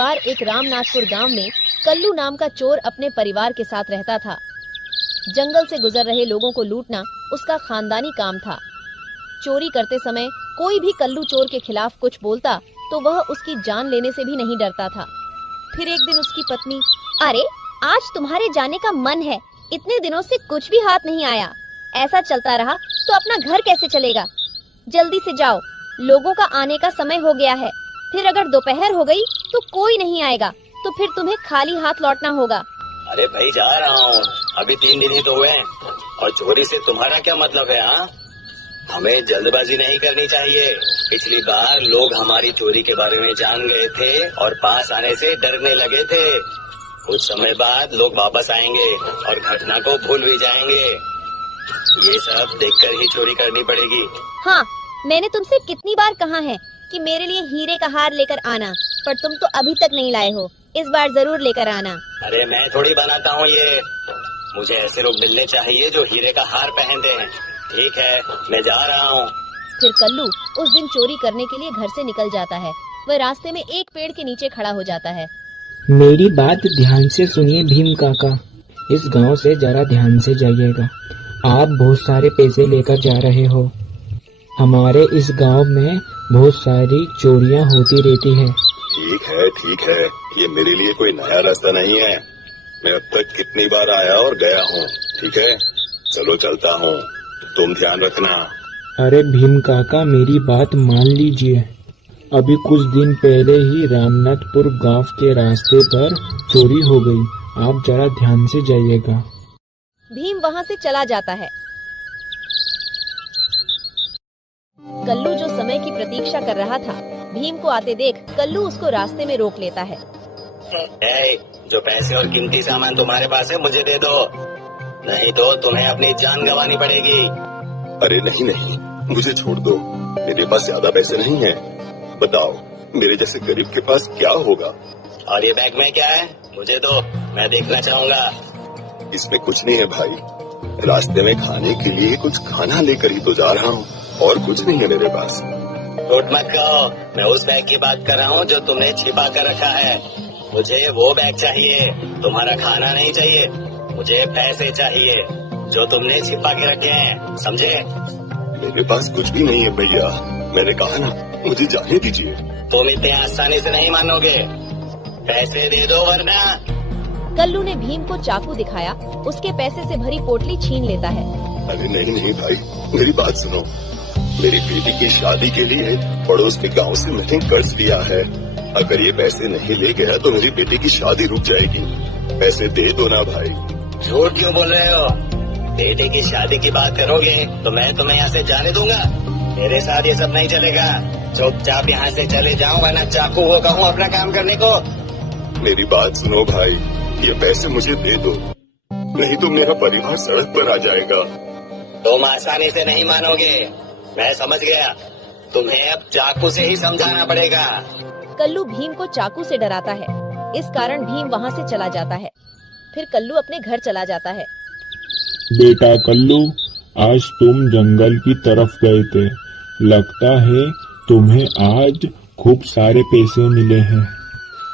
बार एक रामनाथपुर गांव में कल्लू नाम का चोर अपने परिवार के साथ रहता था। जंगल से गुजर रहे लोगों को लूटना उसका खानदानी काम था। चोरी करते समय कोई भी कल्लू चोर के खिलाफ कुछ बोलता तो वह उसकी जान लेने से भी नहीं डरता था। फिर एक दिन उसकी पत्नी, अरे आज तुम्हारे जाने का मन है, इतने दिनों से कुछ भी हाथ नहीं आया। ऐसा चलता रहा तो अपना घर कैसे चलेगा? जल्दी से जाओ, लोगों का आने का समय हो गया है। फिर अगर दोपहर हो गई तो कोई नहीं आएगा, तो फिर तुम्हें खाली हाथ लौटना होगा। अरे भाई जा रहा हूँ, अभी 3 दिन ही तो हुए हैं और चोरी से तुम्हारा क्या मतलब है? हाँ, हमें जल्दबाजी नहीं करनी चाहिए। पिछली बार लोग हमारी चोरी के बारे में जान गए थे और पास आने से डरने लगे थे। कुछ समय बाद लोग वापस आएंगे और घटना को भूल भी जाएंगे। ये सब देखकर ही चोरी करनी पड़ेगी। हाँ, मैंने तुमसे कितनी बार कहा है कि मेरे लिए हीरे का हार लेकर आना, पर तुम तो अभी तक नहीं लाए हो। इस बार जरूर लेकर आना। अरे मैं थोड़ी बनाता हूँ ये, मुझे ऐसे लोग मिलने चाहिए जो हीरे का हार पहनते हैं। ठीक है, मैं जा रहा हूँ। फिर कल्लू उस दिन चोरी करने के लिए घर से निकल जाता है। वह रास्ते में एक पेड़ के नीचे खड़ा हो जाता है। मेरी बात ध्यान से सुनिए भीम काका, इस गांव से जरा ध्यान से जाइएगा। आप बहुत सारे पैसे लेकर जा रहे हो। हमारे इस गांव में बहुत सारी चोरियां होती रहती है। ठीक है, ये मेरे लिए कोई नया रास्ता नहीं है। मैं अब तक कितनी बार आया और गया हूँ। ठीक है, चलो चलता हूँ, तुम ध्यान रखना। अरे भीम काका, मेरी बात मान लीजिए। अभी कुछ दिन पहले ही रामनाथपुर गांव के रास्ते पर चोरी हो गई। आप जरा ध्यान से जाइएगा। भीम वहाँ से चला जाता है। कल्लू जो समय की प्रतीक्षा कर रहा था, भीम को आते देख कल्लू उसको रास्ते में रोक लेता है। जो पैसे और कीमती सामान तुम्हारे पास है मुझे दे दो, नहीं तो तुम्हें अपनी जान गंवानी पड़ेगी। अरे नहीं, मुझे छोड़ दो, मेरे पास ज्यादा पैसे नहीं है। बताओ, मेरे जैसे गरीब के पास क्या होगा? और ये बैग में क्या है? मुझे दो, मैं देखना चाहूँगा। इसमें कुछ नहीं है भाई, रास्ते में खाने के लिए कुछ खाना लेकर ही तो जा रहा हूँ, और कुछ नहीं है मेरे पास। झूठ मत कहो, मैं उस बैग की बात कर रहा हूँ जो तुमने छिपा कर रखा है। मुझे वो बैग चाहिए, तुम्हारा खाना नहीं चाहिए। मुझे पैसे चाहिए जो तुमने छिपा के रखे हैं, समझे? मेरे पास कुछ भी नहीं है भैया, मैंने कहा ना, मुझे जाने दीजिए। तुम इतने आसानी से नहीं मानोगे, पैसे दे दो वरना। कल्लू ने भीम को चाकू दिखाया, उसके पैसे से भरी पोटली छीन लेता है। अरे नहीं भाई, मेरी बात सुनो। मेरी बेटी की शादी के लिए पड़ोस के गांव से मैंने कर्ज लिया है। अगर ये पैसे नहीं ले गया तो मेरी बेटी की शादी रुक जाएगी। पैसे दे दो ना भाई। झूठ क्यों बोल रहे हो? बेटे की शादी की बात करोगे तो मैं तुम्हें यहाँ से जाने दूंगा। मेरे साथ ये सब नहीं चलेगा। चुपचाप यहाँ से चले जाओ वरना चाकू हो कहूँ अपना काम करने को। मेरी बात सुनो भाई, ये पैसे मुझे दे दो, नहीं तो मेरा परिवार सड़क पर आ जाएगा। तुम आसानी से नहीं मानोगे, मैं समझ गया। तुम्हें अब चाकू से ही समझाना पड़ेगा। कल्लू भीम को चाकू से डराता है, इस कारण भीम वहाँ से चला जाता है। फिर कल्लू अपने घर चला जाता है। बेटा कल्लू, आज तुम जंगल की तरफ गए थे, लगता है तुम्हें आज खूब सारे पैसे मिले हैं।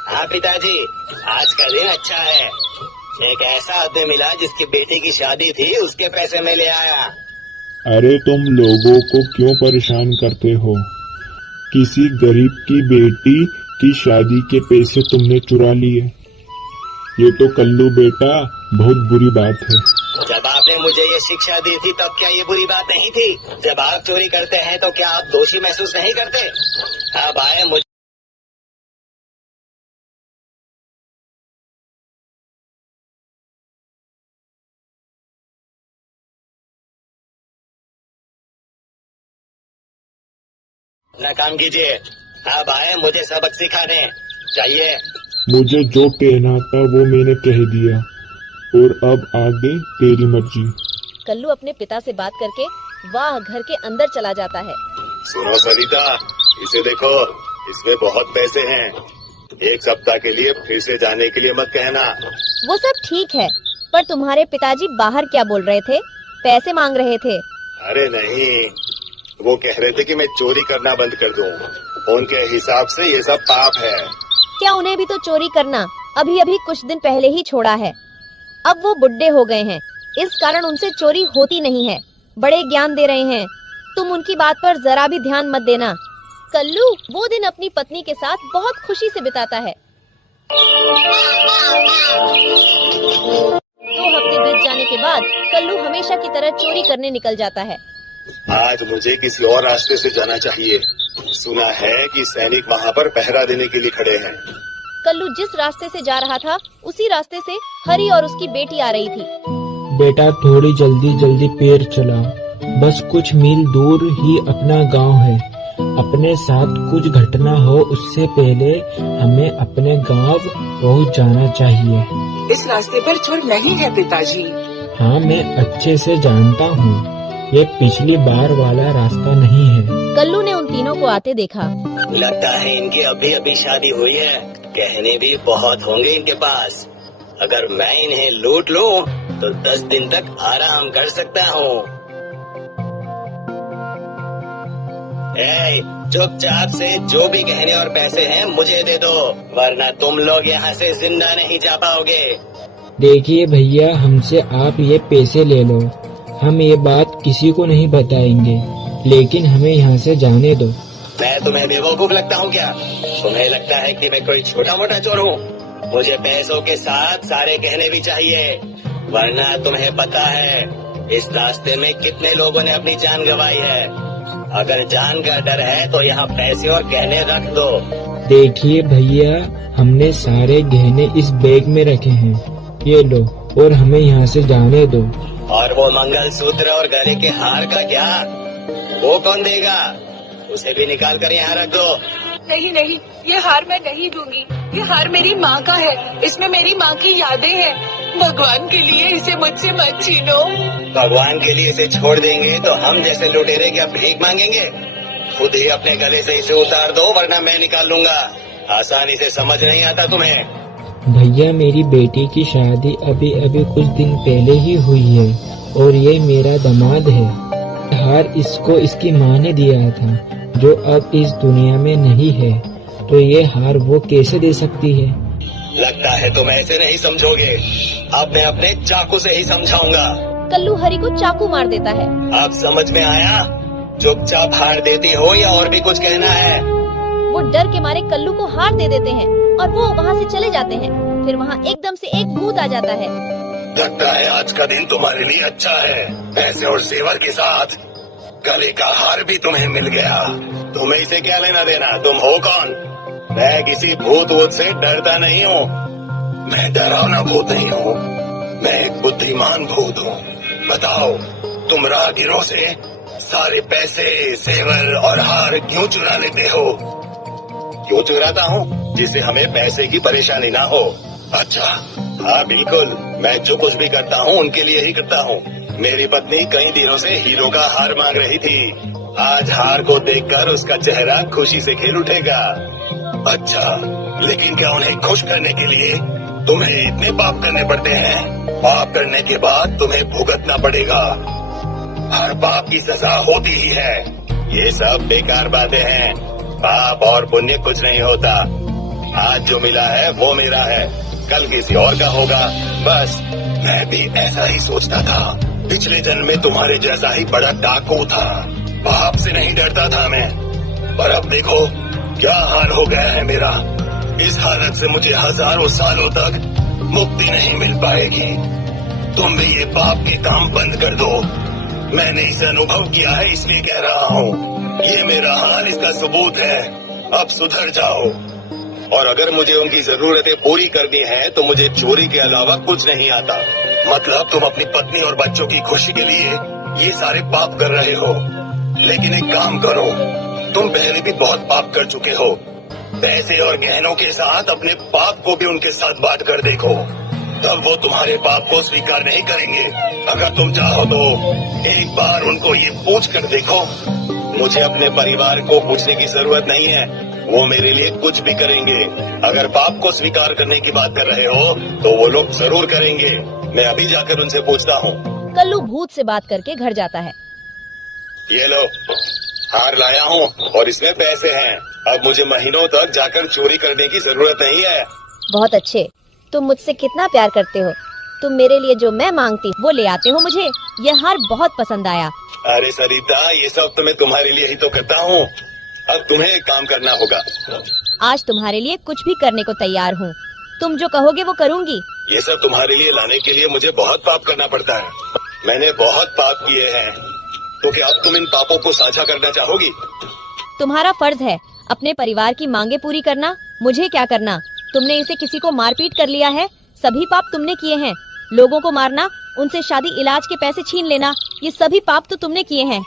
हाँ पिताजी, आज का दिन अच्छा है। एक ऐसा आदमी मिला जिसकी बेटी की शादी थी, उसके पैसे में ले आया। अरे तुम लोगों को क्यों परेशान करते हो? किसी गरीब की बेटी की शादी के पैसे तुमने चुरा लिए। ये तो कल्लू बेटा बहुत बुरी बात है। जब आपने मुझे ये शिक्षा दी थी तब क्या ये बुरी बात नहीं थी? जब आप चोरी करते हैं तो क्या आप दोषी महसूस नहीं करते? अब आए मुझे अपना काम कीजिए। अब आए मुझे सबक सिखाने, जाइए। मुझे जो कहना था वो मैंने कह दिया, और अब आगे तेरी मर्जी। कल्लू अपने पिता से बात करके वह घर के अंदर चला जाता है। सुनो सरिता, इसे देखो, इसमें बहुत पैसे हैं। 1 सप्ताह के लिए फिर से जाने के लिए मत कहना। वो सब ठीक है, पर तुम्हारे पिताजी बाहर क्या बोल रहे थे? पैसे मांग रहे थे। अरे नहीं, वो कह रहे थे कि मैं चोरी करना बंद कर दूं। उनके हिसाब से ये सब पाप है। क्या उन्हें भी तो चोरी करना अभी अभी कुछ दिन पहले ही छोड़ा है। अब वो बुढ़े हो गए हैं, इस कारण उनसे चोरी होती नहीं है। बड़े ज्ञान दे रहे हैं, तुम उनकी बात पर जरा भी ध्यान मत देना। कल्लू वो दिन अपनी पत्नी के साथ बहुत खुशी से बिताता है। 2 हफ्ते बीत जाने के बाद कल्लू हमेशा की तरह चोरी करने निकल जाता है। आज मुझे किसी और रास्ते से जाना चाहिए। सुना है कि सैनिक वहाँ पर पहरा देने के लिए खड़े हैं। कल्लू जिस रास्ते से जा रहा था उसी रास्ते से हरी और उसकी बेटी आ रही थी। बेटा थोड़ी जल्दी पैर चला, बस कुछ मील दूर ही अपना गांव है। अपने साथ कुछ घटना हो उससे पहले हमें अपने गांव पहुंच जाना चाहिए। इस रास्ते पर चोर नहीं है पिताजी। हाँ मैं अच्छे से जानता हूँ, ये पिछली बार वाला रास्ता नहीं है। कल्लू ने उन तीनों को आते देखा। लगता है इनकी अभी अभी शादी हुई है, गहने भी बहुत होंगे इनके पास। अगर मैं इन्हें लूट लूं तो 10 दिन तक आराम कर सकता हूँ। चुपचाप से जो भी गहने और पैसे हैं मुझे दे दो, वरना तुम लोग यहाँ से जिंदा नहीं जा पाओगे। देखिए भैया, हमसे आप ये पैसे ले लो, हम ये बात किसी को नहीं बताएंगे, लेकिन हमें यहाँ से जाने दो। मैं तुम्हें बेवकूफ लगता हूँ क्या? तुम्हें लगता है कि मैं कोई छोटा मोटा चोर हूँ? मुझे पैसों के साथ सारे गहने भी चाहिए, वरना तुम्हें पता है इस रास्ते में कितने लोगों ने अपनी जान गंवाई है। अगर जान का डर है तो यहाँ पैसे और गहने रख दो। देखिए भैया, हमने सारे गहने इस बैग में रखे हैं, ये लो और हमें यहाँ से जाने दो। और वो मंगलसूत्र और गले के हार का क्या? वो कौन देगा? उसे भी निकाल कर यहाँ रख दो। नहीं नहीं, ये हार मैं नहीं दूंगी। ये हार मेरी माँ का है, इसमें मेरी माँ की यादें हैं। भगवान के लिए इसे मुझसे मत छीनो। भगवान के लिए इसे छोड़ देंगे तो हम जैसे लुटेरे क्या भीख मांगेंगे? खुद ही अपने गले से इसे उतार दो, वरना मैं निकाल लूंगा। आसानी से समझ नहीं आता तुम्हें? भैया मेरी बेटी की शादी अभी अभी कुछ दिन पहले ही हुई है और ये मेरा दामाद है। हार इसको इसकी माँ ने दिया था, जो अब इस दुनिया में नहीं है, तो ये हार वो कैसे दे सकती है? लगता है तुम ऐसे नहीं समझोगे। अब मैं अपने चाकू से ही समझाऊंगा। कल्लू हरी को चाकू मार देता है। अब समझ में आया? चुपचाप हार देती हो या और भी कुछ कहना है? वो डर के मारे कल्लू को हार दे देते हैं और वो वहाँ से चले जाते हैं। फिर वहाँ एकदम से एक भूत आ जाता है। लगता है आज का दिन तुम्हारे लिए अच्छा है। पैसे और जेवर के साथ गले का हार भी तुम्हें मिल गया। तुम्हें इसे क्या लेना देना? तुम हो कौन? मैं किसी भूत वूत से डरता नहीं हूँ। मैं डरावना भूत नहीं हूँ, मैं एक बुद्धिमान भूत हूँ। बताओ, तुम राहगीरों से सारे पैसे, जेवर और हार क्यों चुरा लेते हो? क्यों चुराता हूँ? जिससे हमें पैसे की परेशानी ना हो। अच्छा, हाँ बिल्कुल, मैं जो कुछ भी करता हूँ उनके लिए ही करता हूँ। मेरी पत्नी कई दिनों से हीरो का हार मांग रही थी। आज हार को देखकर उसका चेहरा खुशी से खिल उठेगा। अच्छा, लेकिन क्या उन्हें खुश करने के लिए तुम्हें इतने पाप करने पड़ते हैं? पाप करने के बाद तुम्हें भुगतना पड़ेगा। हर पाप की सजा होती ही है। ये सब बेकार बातें हैं। पाप और पुण्य कुछ नहीं होता। आज जो मिला है वो मेरा है, कल किसी और का होगा। बस मैं भी ऐसा ही सोचता था। पिछले जन्म में तुम्हारे जैसा ही बड़ा डाकू था। पाप से नहीं डरता था मैं, पर अब देखो क्या हाल हो गया है मेरा। इस हालत से मुझे हजारों सालों तक मुक्ति नहीं मिल पाएगी। तुम भी ये पाप के काम बंद कर दो। मैंने इसे अनुभव किया है इसलिए कह रहा हूँ। ये मेरा हाल इसका सबूत है। अब सुधर जाओ। और अगर मुझे उनकी जरूरतें पूरी करनी है तो मुझे चोरी के अलावा कुछ नहीं आता। मतलब तुम अपनी पत्नी और बच्चों की खुशी के लिए ये सारे पाप कर रहे हो। लेकिन एक काम करो, तुम पहले भी बहुत पाप कर चुके हो। पैसे और गहनों के साथ अपने पाप को भी उनके साथ बांट कर देखो, तब वो तुम्हारे पाप को स्वीकार नहीं करेंगे। अगर तुम चाहो तो एक बार उनको ये पूछ कर देखो। मुझे अपने परिवार को पूछने की जरूरत नहीं है, वो मेरे लिए कुछ भी करेंगे। अगर पाप को स्वीकार करने की बात कर रहे हो तो वो लोग जरूर करेंगे। मैं अभी जाकर उनसे पूछता हूँ। कल्लू भूत से बात करके घर जाता है। ये लो, हार लाया हूँ और इसमें पैसे हैं। अब मुझे महीनों तक जाकर चोरी करने की जरूरत नहीं है। बहुत अच्छे, तुम मुझसे कितना प्यार करते हो। तुम मेरे लिए जो मैं मांगती वो ले आते हो। मुझे यह हार बहुत पसंद आया। अरे सरिता, ये सब तो मैं तुम्हारे लिए ही तो करता हूँ। अब तुम्हें एक काम करना होगा। आज तुम्हारे लिए कुछ भी करने को तैयार हूँ। तुम जो कहोगे वो करूँगी। ये सब तुम्हारे लिए लाने के लिए मुझे बहुत पाप करना पड़ता है। मैंने बहुत पाप किए हैं, तो क्या अब तुम इन पापों को साझा करना चाहोगी? तुम्हारा फर्ज है अपने परिवार की मांगे पूरी करना। मुझे क्या करना? तुमने इसे किसी को मारपीट कर लिया है। सभी पाप तुमने किए हैं। लोगों को मारना, उनसे शादी इलाज के पैसे छीन लेना, ये सभी पाप तो तुमने किए हैं।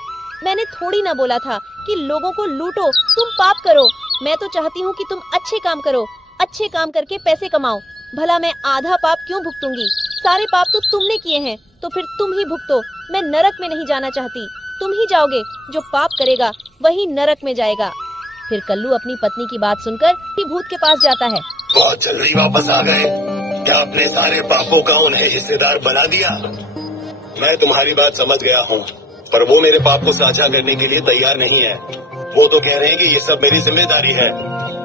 मैंने थोड़ी ना बोला था कि लोगों को लूटो, तुम पाप करो। मैं तो चाहती हूँ कि तुम अच्छे काम करो, अच्छे काम करके पैसे कमाओ। भला मैं आधा पाप क्यों भुगतूंगी? सारे पाप तो तुमने किए हैं, तो फिर तुम ही भुगतो। मैं नरक में नहीं जाना चाहती, तुम ही जाओगे। जो पाप करेगा वही नरक में जाएगा। फिर कल्लू अपनी पत्नी की बात सुनकर भी भूत के पास जाता है। बहुत जल्दी वापस आ गए। क्या अपने सारे पापों का उन्हें हिस्सेदार बना दिया? मैं तुम्हारी बात समझ गया हूँ, पर वो मेरे पाप को साझा करने के लिए तैयार नहीं है। वो तो कह रहे हैं कि ये सब मेरी जिम्मेदारी है।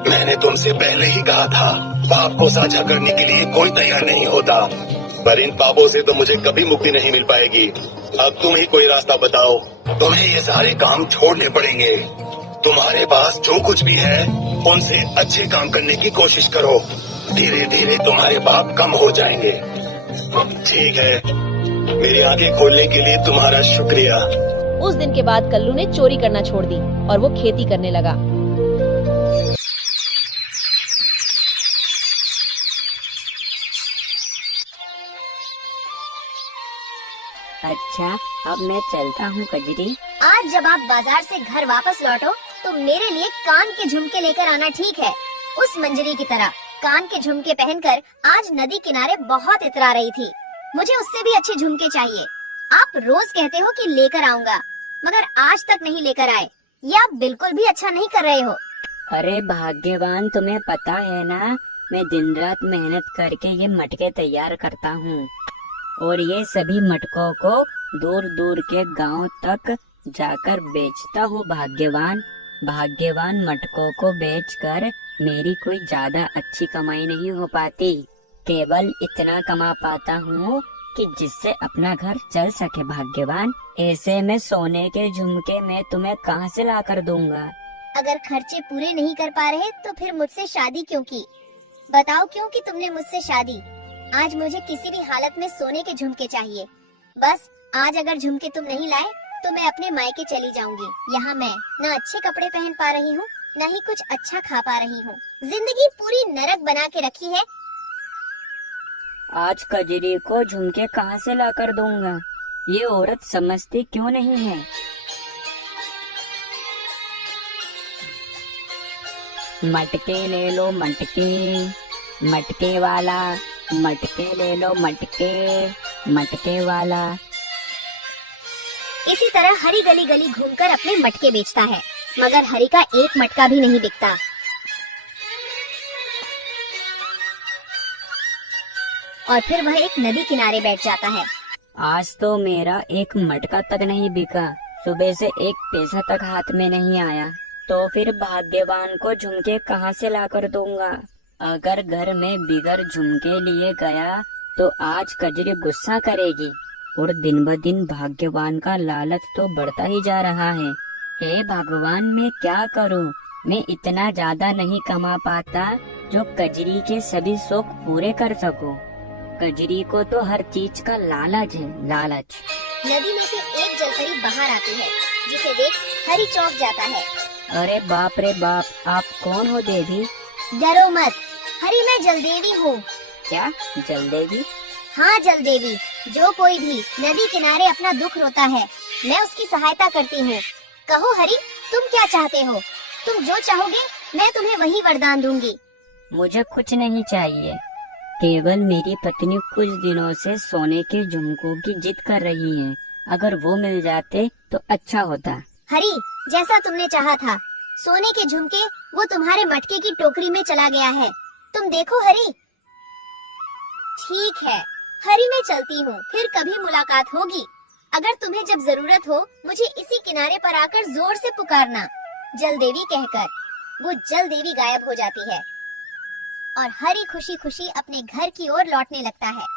मैंने तुमसे पहले ही कहा था, पाप को साझा करने के लिए कोई तैयार नहीं होता। पर इन पापों से तो मुझे कभी मुक्ति नहीं मिल पाएगी। अब तुम ही कोई रास्ता बताओ। तुम्हें ये सारे काम छोड़ने पड़ेंगे। तुम्हारे पास जो कुछ भी है उनसे अच्छे काम करने की कोशिश करो। धीरे धीरे तुम्हारे पाप कम हो जाएंगे। ठीक है, मेरी आंखें खोलने के लिए तुम्हारा शुक्रिया। उस दिन के बाद कल्लू ने चोरी करना छोड़ दी और वो खेती करने लगा। अच्छा, अब मैं चलता हूँ कजरी। आज जब आप बाजार से घर वापस लौटो तो मेरे लिए कान के झुमके लेकर आना, ठीक है? उस मंजरी की तरह कान के झुमके पहनकर आज नदी किनारे बहुत इतरा रही थी। मुझे उससे भी अच्छे झुमके चाहिए। आप रोज कहते हो कि लेकर आऊंगा, मगर आज तक नहीं लेकर आए। ये आप बिल्कुल भी अच्छा नहीं कर रहे हो। अरे भाग्यवान, तुम्हें पता है ना, मैं दिन रात मेहनत करके ये मटके तैयार करता हूँ और ये सभी मटकों को दूर दूर के गांव तक जाकर बेचता हूँ। भाग्यवान मटकों को बेचकर मेरी कोई ज्यादा अच्छी कमाई नहीं हो पाती। केवल इतना कमा पाता हूँ कि जिससे अपना घर चल सके। भाग्यवान, ऐसे में सोने के झुमके मैं तुम्हें कहाँ से ला कर दूंगा? अगर खर्चे पूरे नहीं कर पा रहे तो फिर मुझसे शादी क्यों की? बताओ क्यों की तुमने मुझसे शादी? आज मुझे किसी भी हालत में सोने के झुमके चाहिए। बस आज अगर झुमके तुम नहीं लाए तो मैं अपने मायके चली जाऊंगी। यहाँ मैं न अच्छे कपड़े पहन पा रही हूँ, न ही कुछ अच्छा खा पा रही हूँ। जिंदगी पूरी नरक बना के रखी है। आज कजरी को झुमके कहाँ से ला कर दूंगा? ये औरत समझती क्यों नहीं है? मटके ले लो मटके, मटके वाला, मटके ले लो मटके वाला। इसी तरह हरी गली गली घूमकर अपने मटके बेचता है, मगर हरी का एक मटका भी नहीं बिकता। और फिर वह एक नदी किनारे बैठ जाता है। आज तो मेरा एक मटका तक नहीं बिका, सुबह से एक पैसा तक हाथ में नहीं आया, तो फिर भाग्यवान को झुमके कहाँ से ला कर दूंगा? अगर घर में बिगर झुमके लिए गया तो आज कजरी गुस्सा करेगी और दिन ब दिन भाग्यवान का लालच तो बढ़ता ही जा रहा है। हे भगवान, मैं क्या करूं? मैं इतना ज्यादा नहीं कमा पाता जो कजरी के सभी शौक पूरे कर सकूं। कजरी को तो हर चीज का लालच है, लालच। नदी में से एक जलपरी बाहर आती है, जिसे देख हरी चौंक जाता है। अरे बाप रे बाप, आप कौन हो देवी? डरो मत हरी, मैं जलदेवी हूँ। क्या जलदेवी? हाँ जलदेवी, जो कोई भी नदी किनारे अपना दुख रोता है मैं उसकी सहायता करती हूँ। कहो हरी, तुम क्या चाहते हो? तुम जो चाहोगे मैं तुम्हें वही वरदान दूंगी। मुझे कुछ नहीं चाहिए, केवल मेरी पत्नी कुछ दिनों से सोने के झुमकों की जिद कर रही है। अगर वो मिल जाते तो अच्छा होता। हरी, जैसा तुमने चाहा था, सोने के झुमके वो तुम्हारे मटके की टोकरी में चला गया है। तुम देखो हरी। ठीक है हरी, मैं चलती हूँ, फिर कभी मुलाकात होगी। अगर तुम्हें जब जरूरत हो मुझे इसी किनारे पर आकर जोर से पुकारना, जलदेवी कहकर। वो जल देवी गायब हो जाती है और हरी खुशी खुशी अपने घर की ओर लौटने लगता है।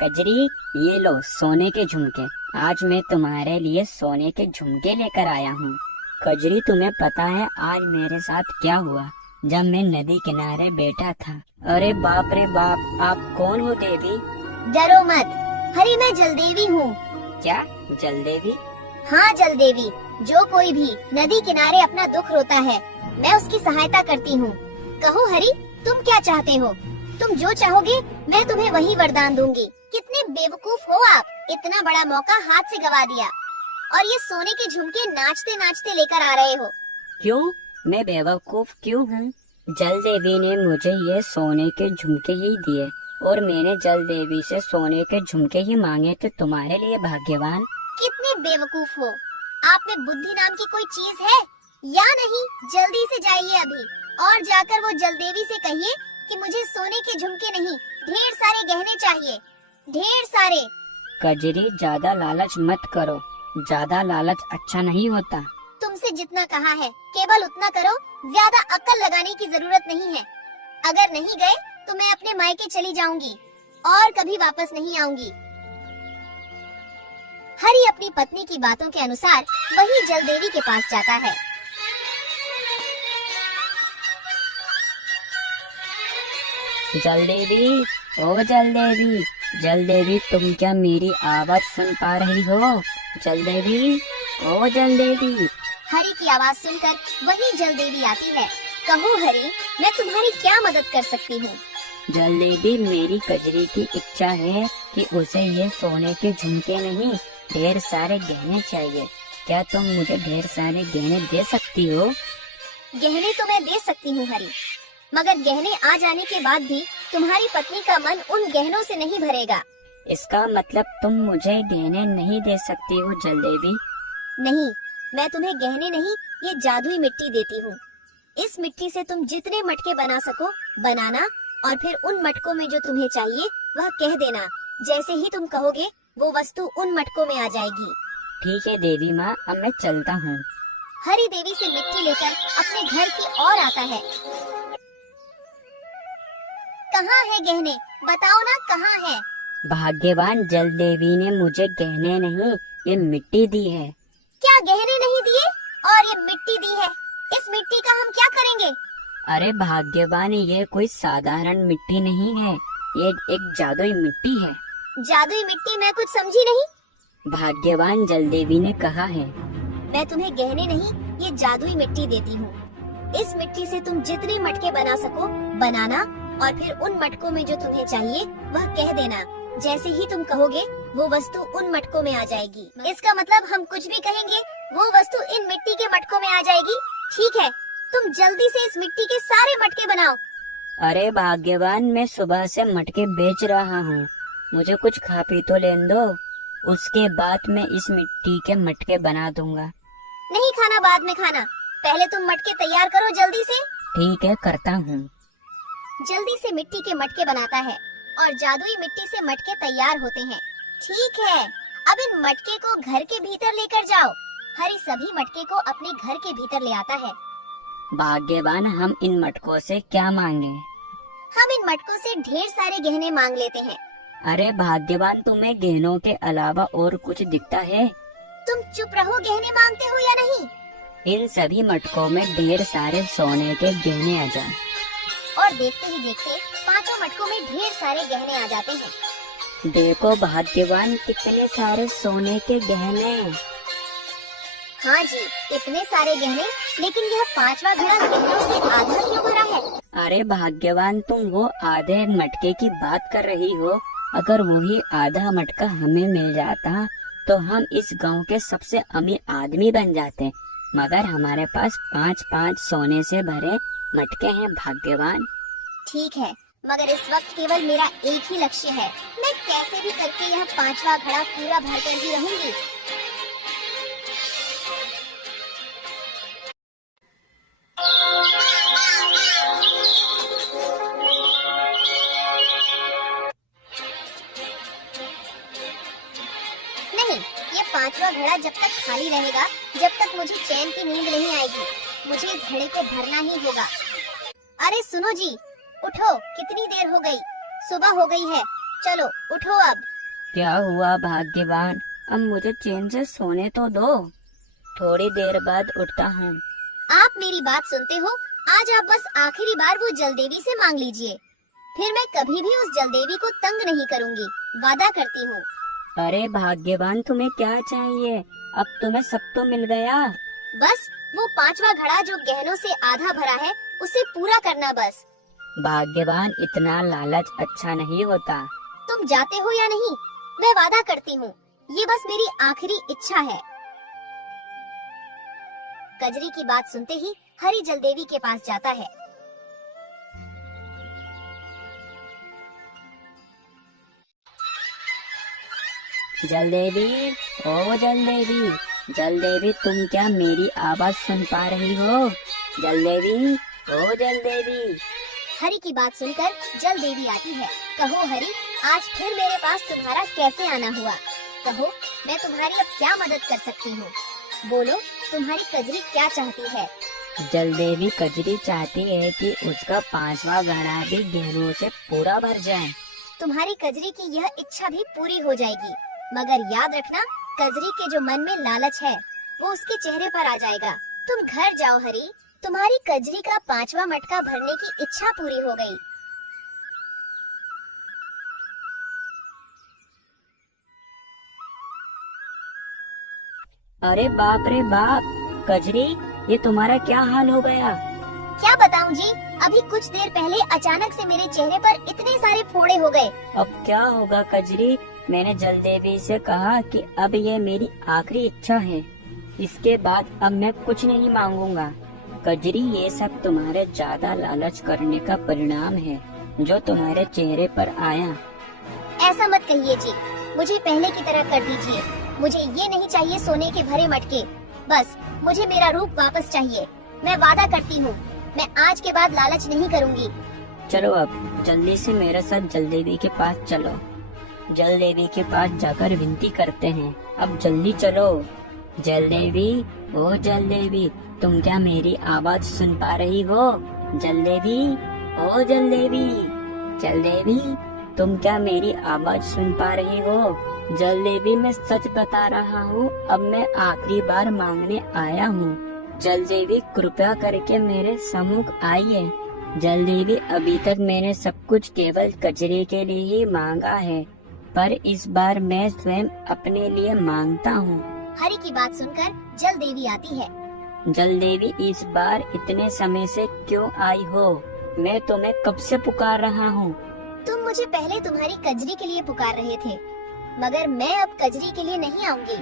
कजरी, ये लो सोने के झुमके। आज मैं तुम्हारे लिए सोने के झुमके लेकर आया हूँ। कजरी, तुम्हें पता है आज मेरे साथ क्या हुआ जब मैं नदी किनारे बैठा था? अरे बाप रे बाप, आप कौन हो देवी? डरो मत हरी, मैं जल देवी हूँ। क्या जल देवी? हाँ जल देवी, जो कोई भी नदी किनारे अपना दुख रोता है मैं उसकी सहायता करती हूँ। कहो हरी, तुम क्या चाहते हो? तुम जो चाहोगे मैं तुम्हें वही वरदान दूंगी। कितने बेवकूफ हो आप, इतना बड़ा मौका हाथ से गवा दिया और ये सोने के झुमके नाचते नाचते लेकर आ रहे हो। क्यों? मैं बेवकूफ क्यों हूँ? जल देवी ने मुझे ये सोने के झुमके ही दिए और मैंने जल देवी से सोने के झुमके ही मांगे, तो तुम्हारे लिए भाग्यवान। कितने बेवकूफ हो, आप में बुद्धि नाम की कोई चीज है या नहीं? जल्दी से जाइए अभी और जाकर वो जल देवी से कहिए कि मुझे सोने के झुमके नहीं, ढेर सारे गहने चाहिए, ढेर सारे। कजरी, ज्यादा लालच मत करो, ज्यादा लालच अच्छा नहीं होता। तुमसे जितना कहा है केवल उतना करो, ज्यादा अक्ल लगाने की जरूरत नहीं है। अगर नहीं गए तो मैं अपने मायके चली जाऊंगी और कभी वापस नहीं आऊंगी। हरी अपनी पत्नी की बातों के अनुसार वही जल देवी के पास जाता है। जल देवी, ओ जल देवी, जल देवी, तुम क्या मेरी आवाज सुन पा रही हो? जल देवी, ओ जल देवी। हरी की आवाज सुनकर वही जल देवी आती है। कहो हरी, मैं तुम्हारी क्या मदद कर सकती हूँ? जल देवी, मेरी कजरी की इच्छा है कि उसे ये सोने के झुमके नहीं, ढेर सारे गहने चाहिए। क्या तुम मुझे ढेर सारे गहने दे सकती हो? गहने तो मैं दे सकती हूँ हरी, मगर गहने आ जाने के बाद भी तुम्हारी पत्नी का मन उन गहनों से नहीं भरेगा। इसका मतलब तुम मुझे गहने नहीं दे सकती हो जल देवी? नहीं, मैं तुम्हें गहने नहीं, ये जादुई मिट्टी देती हूँ। इस मिट्टी से तुम जितने मटके बना सको बनाना और फिर उन मटकों में जो तुम्हें चाहिए वह कह देना। जैसे ही तुम कहोगे वो वस्तु उन मटकों में आ जाएगी। ठीक है देवी माँ, अब मैं चलता हूँ। हरी देवी से मिट्टी लेकर अपने घर की ओर आता है। कहाँ है गहने? बताओ ना, कहाँ है? भाग्यवान जल देवी ने मुझे गहने नहीं, ये मिट्टी दी है। क्या गहने नहीं दिए और ये मिट्टी दी है? इस मिट्टी का हम क्या करेंगे? अरे भाग्यवान, ये कोई साधारण मिट्टी नहीं है, ये एक जादुई मिट्टी है। जादुई मिट्टी? मैं कुछ समझी नहीं। भाग्यवान जल देवी ने कहा है। मैं तुम्हें गहने नहीं, ये जादुई मिट्टी देती हूँ। इस मिट्टी से तुम जितने मटके बना सको बनाना और फिर उन मटकों में जो तुम्हें चाहिए वह कह देना। जैसे ही तुम कहोगे वो वस्तु उन मटकों में आ जाएगी। इसका मतलब हम कुछ भी कहेंगे वो वस्तु इन मिट्टी के मटकों में आ जाएगी। ठीक है, तुम जल्दी से इस मिट्टी के सारे मटके बनाओ। अरे भाग्यवान, मैं सुबह से मटके बेच रहा हूँ, मुझे कुछ खा पी तो लेने दो, उसके बाद मैं इस मिट्टी के मटके बना दूंगा। नहीं खाना, बाद में खाना, पहले तुम मटके तैयार करो जल्दी से। ठीक है, करता हूँ। जल्दी से मिट्टी के मटके बनाता है और जादुई मिट्टी से मटके तैयार होते हैं। ठीक है, अब इन मटके को घर के भीतर लेकर जाओ। हरी सभी मटके को अपने घर के भीतर ले आता है। भाग्यवान, हम इन मटकों से क्या मांगे? हम इन मटकों से ढेर सारे गहने मांग लेते हैं। अरे भाग्यवान, तुम्हें गहनों के अलावा और कुछ दिखता है? तुम चुप रहो, गहने मांगते हो या नहीं? इन सभी मटकों में ढेर सारे सोने के गहने आ जाए। और देखते ही देखते पांचों मटकों में ढेर सारे गहने आ जाते हैं। देखो भाग्यवान, कितने सारे सोने के गहने। हाँ जी, इतने सारे गहने, लेकिन यह पांचवा घड़ा गहनों से आधा क्यों भरा है? अरे भाग्यवान, तुम वो आधे मटके की बात कर रही हो। अगर वही आधा मटका हमें मिल जाता तो हम इस गांव के सबसे अमीर आदमी बन जाते, मगर हमारे पास 5-5 सोने से भरे मटके हैं भाग्यवान। ठीक है, मगर इस वक्त केवल मेरा एक ही लक्ष्य है। मैं कैसे भी करके यह पांचवा घड़ा पूरा भरकर ही रहूंगी। नहीं, ये पांचवा घड़ा जब तक खाली रहेगा, जब तक मुझे चैन की नींद नहीं आएगी। मुझे इस घड़े को भरना ही होगा। अरे सुनो जी, उठो, कितनी देर हो गई, सुबह हो गई है, चलो उठो अब। क्या हुआ भाग्यवान, अब मुझे चैन से सोने तो दो, थोड़ी देर बाद उठता हूँ। आप मेरी बात सुनते हो? आज आप बस आखिरी बार वो जलदेवी से मांग लीजिए, फिर मैं कभी भी उस जलदेवी को तंग नहीं करूँगी, वादा करती हूँ। अरे भाग्यवान, तुम्हें क्या चाहिए? अब तुम्हें सब तो मिल गया। बस वो 5वां घड़ा जो गहनों से आधा भरा है, उसे पूरा करना बस। भाग्यवान, इतना लालच अच्छा नहीं होता। तुम जाते हो या नहीं? मैं वादा करती हूँ, ये बस मेरी आखिरी इच्छा है। कजरी की बात सुनते ही हरि जलदेवी के पास जाता है। जलदेवी, ओ जलदेवी, जलदेवी, तुम क्या मेरी आवाज सुन पा रही हो? जलदेवी, ओ जलदेवी। हरि की बात सुनकर जलदेवी आती है। कहो हरि, आज फिर मेरे पास तुम्हारा कैसे आना हुआ? कहो, मैं तुम्हारी अब क्या मदद कर सकती हूँ? बोलो, तुम्हारी कजरी क्या चाहती है? जलदेवी, कजरी चाहती है कि उसका 5वां घड़ा भी गहनों से पूरा भर जाए। तुम्हारी कजरी की यह इच्छा भी पूरी हो जाएगी, मगर याद रखना, कजरी के जो मन में लालच है, वो उसके चेहरे पर आ जाएगा। तुम घर जाओ हरि, तुम्हारी कजरी का 5वां मटका भरने की इच्छा पूरी हो गई। अरे बाप रे बाप, कजरी, ये तुम्हारा क्या हाल हो गया? क्या बताऊं जी, अभी कुछ देर पहले अचानक से मेरे चेहरे पर इतने सारे फोड़े हो गए। अब क्या होगा कजरी? मैंने जलदेवी से कहा कि अब ये मेरी आखिरी इच्छा है, इसके बाद अब मैं कुछ नहीं मांगूंगा। कजरी, ये सब तुम्हारे ज्यादा लालच करने का परिणाम है, जो तुम्हारे चेहरे पर आया। ऐसा मत कहिए जी, मुझे पहले की तरह कर दीजिए। मुझे ये नहीं चाहिए सोने के भरे मटके, बस मुझे मेरा रूप वापस चाहिए। मैं वादा करती हूँ, मैं आज के बाद लालच नहीं करूँगी। चलो अब जल्दी से मेरे साथ जलदेवी के पास चलो। जलदेवी के पास जाकर विनती करते हैं। अब जल्दी चलो। जलदेवी, ओ जलदेवी, तुम क्या मेरी आवाज सुन पा रही हो? जलदेवी, ओ जलदेवी, जलदेवी, तुम क्या मेरी आवाज सुन पा रही हो? जलदेवी, मैं सच बता रहा हूँ, अब मैं आखिरी बार मांगने आया हूँ। जलदेवी, कृपया करके मेरे सम्मुख आइए। जलदेवी, अभी तक मैंने सब कुछ केवल कजरी के लिए ही मांगा है, पर इस बार मैं स्वयं अपने लिए मांगता हूँ। हरि की बात सुनकर जलदेवी आती है। जलदेवी, इस बार इतने समय से क्यों आई हो? मैं तुम्हें कब से पुकार रहा हूँ। तुम मुझे पहले तुम्हारी कजरी के लिए पुकार रहे थे, मगर मैं अब कजरी के लिए नहीं आऊंगी।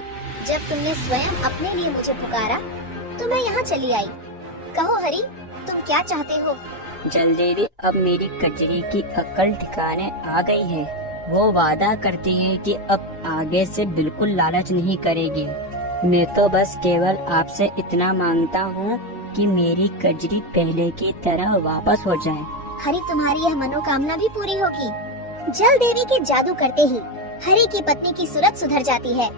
जब तुमने स्वयं अपने लिए मुझे पुकारा, तो मैं यहाँ चली आई। कहो हरि, तुम क्या चाहते हो? जलदेवी, अब मेरी कजरी की अक्ल ठिकाने आ गई है। वो वादा करती है कि अब आगे से बिल्कुल लालच नहीं करेगी। मैं तो बस केवल आपसे इतना मांगता हूँ कि मेरी कजरी पहले की तरह वापस हो जाए। हरि, तुम्हारी यह मनोकामना भी पूरी होगी। जल देवी के जादू करते ही हरि की पत्नी की सूरत सुधर जाती है।